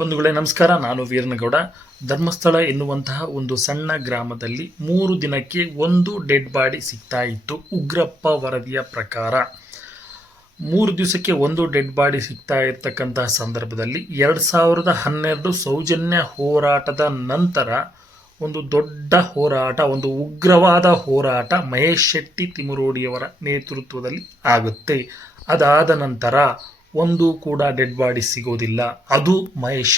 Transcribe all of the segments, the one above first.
ಬಂಧುಗಳೇ ನಮಸ್ಕಾರ. ನಾನು ವೀರನಗೌಡ. ಧರ್ಮಸ್ಥಳ ಎನ್ನುವಂತಹ ಒಂದು ಸಣ್ಣ ಗ್ರಾಮದಲ್ಲಿ 3 ದಿನಕ್ಕೆ ಒಂದು ಡೆಡ್ ಬಾಡಿ ಸಿಗ್ತಾ ಇತ್ತು. ಉಗ್ರಪ್ಪ ವರದಿಯ ಪ್ರಕಾರ 3 ದಿವಸಕ್ಕೆ ಒಂದು ಡೆಡ್ ಬಾಡಿ ಸಿಗ್ತಾ ಇರ್ತಕ್ಕಂತಹ ಸಂದರ್ಭದಲ್ಲಿ 2012 ಸೌಜನ್ಯ ಹೋರಾಟದ ನಂತರ ಒಂದು ದೊಡ್ಡ ಹೋರಾಟ, ಒಂದು ಉಗ್ರವಾದ ಹೋರಾಟ ಮಹೇಶ್ ಶೆಟ್ಟಿ ತಿಮರೋಡಿಯವರ ನೇತೃತ್ವದಲ್ಲಿ ಆಗುತ್ತೆ. ಅದಾದ ನಂತರ ಒಂದು ಕೂಡ ಡೆಡ್ ಬಾಡಿ ಸಿಗೋದಿಲ್ಲ. ಅದು ಮಹೇಶ್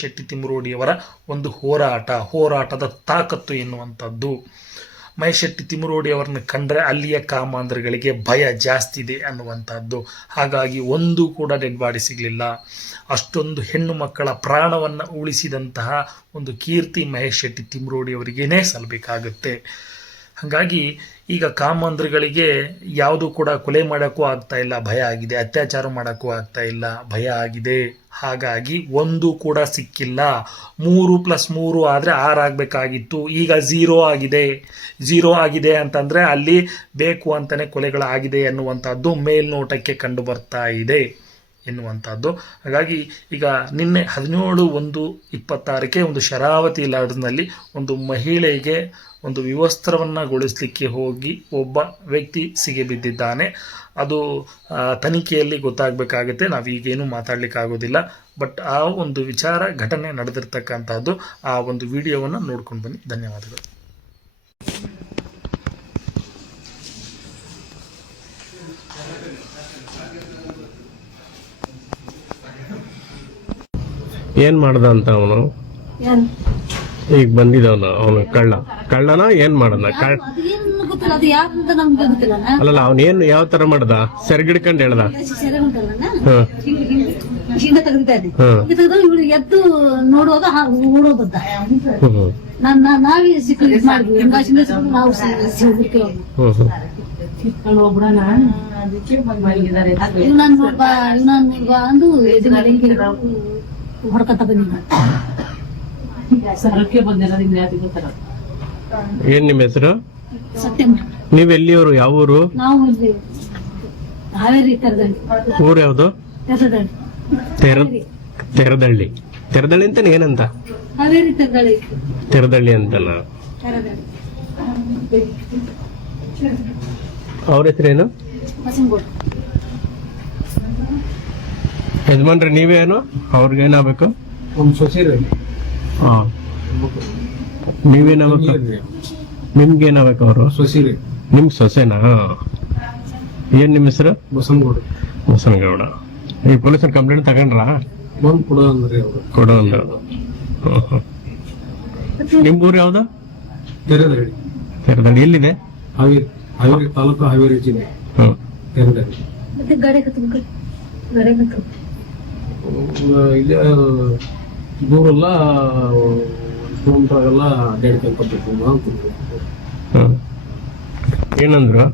ಶೆಟ್ಟಿ ತಿಮರೋಡಿಯವರ ಒಂದು ಹೋರಾಟದ ತಾಕತ್ತು ಎನ್ನುವಂಥದ್ದು. ಮಹೇಶ್ ಶೆಟ್ಟಿ ತಿಮರೋಡಿಯವರನ್ನು ಕಂಡ್ರೆ ಅಲ್ಲಿಯ ಕಾಮಾಂಧ್ರಗಳಿಗೆ ಭಯ ಜಾಸ್ತಿ ಇದೆ ಅನ್ನುವಂಥದ್ದು. ಹಾಗಾಗಿ ಒಂದು ಕೂಡ ಡೆಡ್ ಬಾಡಿ ಸಿಗಲಿಲ್ಲ. ಅಷ್ಟೊಂದು ಹೆಣ್ಣು ಮಕ್ಕಳ ಪ್ರಾಣವನ್ನು ಉಳಿಸಿದಂತಹ ಒಂದು ಕೀರ್ತಿ ಮಹೇಶ್ ಶೆಟ್ಟಿ ತಿಮರೋಡಿಯವರಿಗೇನೇ ಸಲ್ಲಬೇಕಾಗುತ್ತೆ. ಹಾಗಾಗಿ ಈಗ ಕಾಮಾಂಧ್ರಗಳಿಗೆ ಯಾವುದು ಕೂಡ ಕೊಲೆ ಮಾಡೋಕ್ಕೂ ಆಗ್ತಾ ಇಲ್ಲ, ಭಯ ಆಗಿದೆ. ಅತ್ಯಾಚಾರ ಮಾಡೋಕ್ಕೂ ಆಗ್ತಾ ಇಲ್ಲ, ಭಯ ಆಗಿದೆ. ಹಾಗಾಗಿ ಒಂದು ಕೂಡ ಸಿಕ್ಕಿಲ್ಲ. 3+3 ಆದರೆ 6 ಆಗಬೇಕಾಗಿತ್ತು. ಈಗ 0 ಆಗಿದೆ ಅಂತಂದರೆ ಅಲ್ಲಿ ಬೇಕು ಅಂತಲೇ ಕೊಲೆಗಳಾಗಿದೆ ಎನ್ನುವಂಥದ್ದು ಮೇಲ್ನೋಟಕ್ಕೆ ಕಂಡು ಬರ್ತಾ ಇದೆ ಎನ್ನುವಂಥದ್ದು. ಹಾಗಾಗಿ ಈಗ ನಿನ್ನೆ 17/1/26 ಒಂದು ಶರಾವತಿ ಲಾಡ್ಜ್ನಲ್ಲಿ ಒಂದು ಮಹಿಳೆಗೆ ಒಂದು ವಿವಸ್ತ್ರವನ್ನು ಗೊಳಿಸಲಿಕ್ಕೆ ಹೋಗಿ ಒಬ್ಬ ವ್ಯಕ್ತಿ ಸಿಗಿಬಿದ್ದಿದ್ದಾನೆ. ಅದು ತನಿಖೆಯಲ್ಲಿ ಗೊತ್ತಾಗಬೇಕಾಗುತ್ತೆ. ನಾವೀಗೇನು ಮಾತಾಡಲಿಕ್ಕಾಗೋದಿಲ್ಲ. ಬಟ್ ಆ ಒಂದು ಘಟನೆ ನಡೆದಿರ್ತಕ್ಕಂಥದ್ದು, ಆ ಒಂದು ವಿಡಿಯೋವನ್ನು ನೋಡ್ಕೊಂಡು ಬನ್ನಿ. ಧನ್ಯವಾದಗಳು. ಏನ್ ಮಾಡ್ದ ಅಂತ ಅವನು ಈಗ ಬಂದಿದ್ದವನು, ಅವನು ಕಳ್ಳನ ಏನ್ ಮಾಡನ? ಅಲ್ಲಲ್ಲ, ಅವನೇನು ಯಾವ ತರ ಮಾಡ್ದ? ಸೆರಗಿಡ್ಕೊಂಡ್ ಹೇಳ್ದ? ಎದ್ದು ನೋಡುವಾಗ ಓಡೋದ ನಾವೇ ಹೊಡ್ಕಂತ ಬಂದಿದ್ದ. ಏನ್ ನಿಮ್ಮ ಹೆಸರು? ಸತ್ಯಮ್ಮ. ನೀವ್ ಎಲ್ಲಿಯವರು? ಯಾವ ಊರು? ನಾವು ಹಾವೇರಿ ತೆರದಳ್ಳಿ. ಊರು ಯಾವ್ದು? ತೆರದಳ್ಳಿ. ತೆರದಳ್ಳಿ ಅಂತ ಏನಂತ? ಹಾವೇರಿ ತೆರದಳ್ಳಿ ಅಂತಲ್ಲ. ಅವ್ರ ಹೆಸರೇನು? ಯಜಮಾನ್ರಿ ನೀವೇನು? ಅವ್ರಿಗೇನಾಗಬೇಕು? ಒಂದು ಸೊಸೆ. ಹಾ, ನೀವೇನಾಗಬೇಕು? ನಿಮ್ಗೇನಾಗಬೇಕು? ಅವರು ಸೊಸೆ. ನಿಮ್ ಸೊಸೆನಾ? ಏನ್ ನಿಮ್ಮ ಹೆಸರು? ಬಸನಗೌಡ. ಈ ಪೊಲೀಸರು ಕಂಪ್ಲೇಂಟ್ ತಗೊಂಡ್ರ? ಬಂದು ಕೊಡೋ ಅಂದ್ರು. ನಿಮ್ ಊರು ಯಾವ್ದು? ತೆರದಳ್ಳಿ. ಎಲ್ಲಿದೆ? ಹಾವೇರಿ ತಾಲೂಕು, ಹಾವೇರಿ ಜಿಲ್ಲೆ. ತೆರದಳ್ಳಿ. ಇಲ್ಲೇ ದೂರೆಲ್ಲ ಎಲ್ಲ ಏನಂದ್ರು?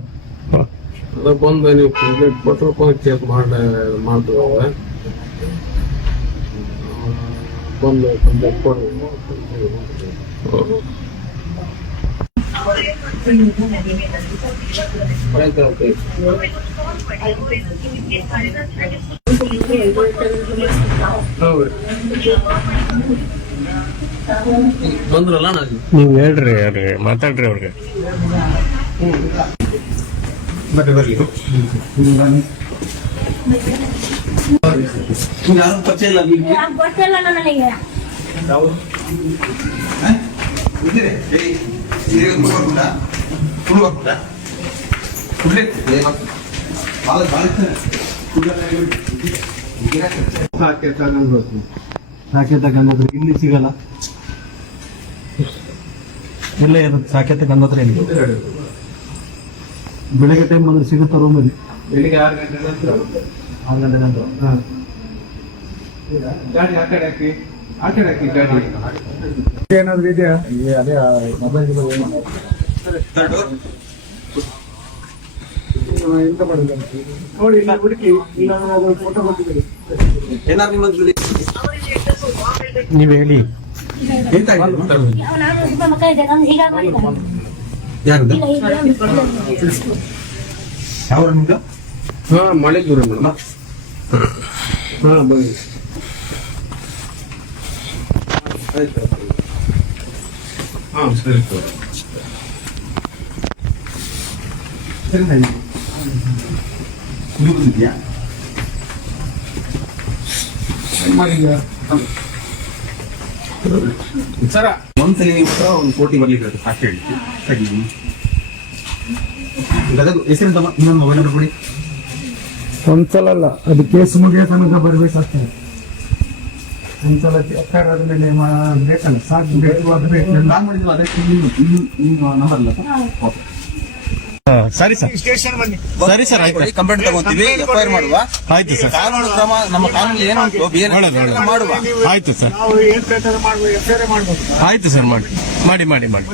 ಅದ ಬಂದು ನೀವು ಕಂಪ್ಲೇಂಟ್ ಕೊಟ್ಟರು ಚೆಕ್ ಮಾಡ್ತೀವಿ. ಬಂದು ಕಂಪ್ಲೇಂಟ್ ಕೊಡಿ. ಬಂದ್ರಲ್ಲ, ನೀವ್ ಹೇಳ್ರಿ ಅವ್ರಿಗೆ, ಮಾತಾಡ್ರಿ ಅವ್ರಿಗೆ. ಬರ್ಲಿ ಯಾರು ಪರಿಚಯ ಇಲ್ಲ ನನಗೆ. ಸಾಕೆ ತಗೊಂಡ್ರೆ ಇಲ್ಲಿ ಸಿಗಲ್ಲ. ಇಲ್ಲ ಇರುತ್ತೆ ಸಾಕೆ ತಗೊಂಡ್ರೆ ಇಲ್ಲಿ ಬೆಳಿಗ್ಗೆ ಟೈಮ್ ಬಂದ್ರೆ ಸಿಗುತ್ತಾ ರೂಮಲ್ಲಿ? ಬೆಳಿಗ್ಗೆ 6 ಗಂಟೆ ನಂತರ. 6 ಗಂಟೆ ನಂತರ ಗಾಡಿ ಆ ಕಡೆ ಹಾಕಿ ಗಾಡಿ ಏನಾದ್ರು ಇದೆಯಾ? ಅದೇ ಮೊಬೈಲ್ ಎಂತ ಮಾಡಿದ ನೋಡಿ, ಇಲ್ಲ ಹುಡುಕಿ, ಇಲ್ಲ ಫೋಟೋ ಕೊಟ್ಟಿದ್ದೀರಿ. ನೀವ್ ಹೇಳಿ. ಯಾರು? ಯಾವ ನಿಮ್ದು? ಹಾ ಮಾಡಿದ್ವಿ ರೀ ಮೇಡಮ್. ಹಾ ಬನ್ನಿ. ಆಯ್ತು ಹಾ ಸರಿ ಸರ ಒಂದ್ಸಲಿ ನಿಮ್ಮ ಹತ್ರ ಒಂದು ಕೋಟಿ ಬರ್ಲಿಕ್ಕೆ ಸಾಕು ಹೇಳಿ ಹೆಸರಿಂದ ಇನ್ನೊಂದು ಮೊಬೈಲ್ ನಂಬರ್ ಕೊಡಿ. ಒಂದ್ಸಲ ಅಲ್ಲ, ಅದು ಕೇಸ್ ಮುಗಿಯೋ ತನಕ ಬರ್ಬೇಕಾಗ್ತದೆ. ಒಂದ್ಸಲ ಎಫ್ಐಆರ್ ಆದ್ಮೇಲೆ ಬೇಕಲ್ಲ, ಸಾಕು ಬೇಕು ಅದು ಬೇಕು. ನಾನು ಮಾಡಿದ್ವಿ ಅದಕ್ಕೆ ನಿಮ್ಮ ನಂಬರ್ ಅಲ್ಲ ಓಕೆ ಸರಿ ಸರ್, ಸ್ಟೇಷನ್ ಬನ್ನಿ. ಸರಿ ಸರ್, ಆಯ್ತು ಕಂಪ್ಲೇಂಟ್ ತಗೊಂತೀವಿ, ಎಫ್ಐಆರ್ ಮಾಡುವ. ಆಯ್ತು ಸರ್, ಕಾನೂನು ಕ್ರಮ ನಮ್ಮ ಕಾನೂನು ಏನು ಉಂಟು ಒಳ್ಳೆದು, ಒಳ್ಳೆದು. ಮಾಡುವ. ಆಯ್ತು ಸರ್, ನಾವು ಏನ್ ಬೇಕಾದ್ರೂ ಮಾಡ್ಬೋದು, ಎಫ್ಐಆರ್ ಮಾಡ್ಬೋದು. ಆಯ್ತು ಸರ್, ಮಾಡಿ ಮಾಡಿ ಮಾಡಿ ಮಾಡಿ.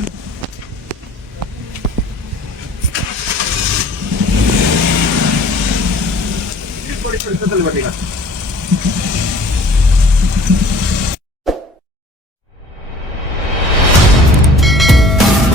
ಕೊಡಿ, ಬನ್ನಿ.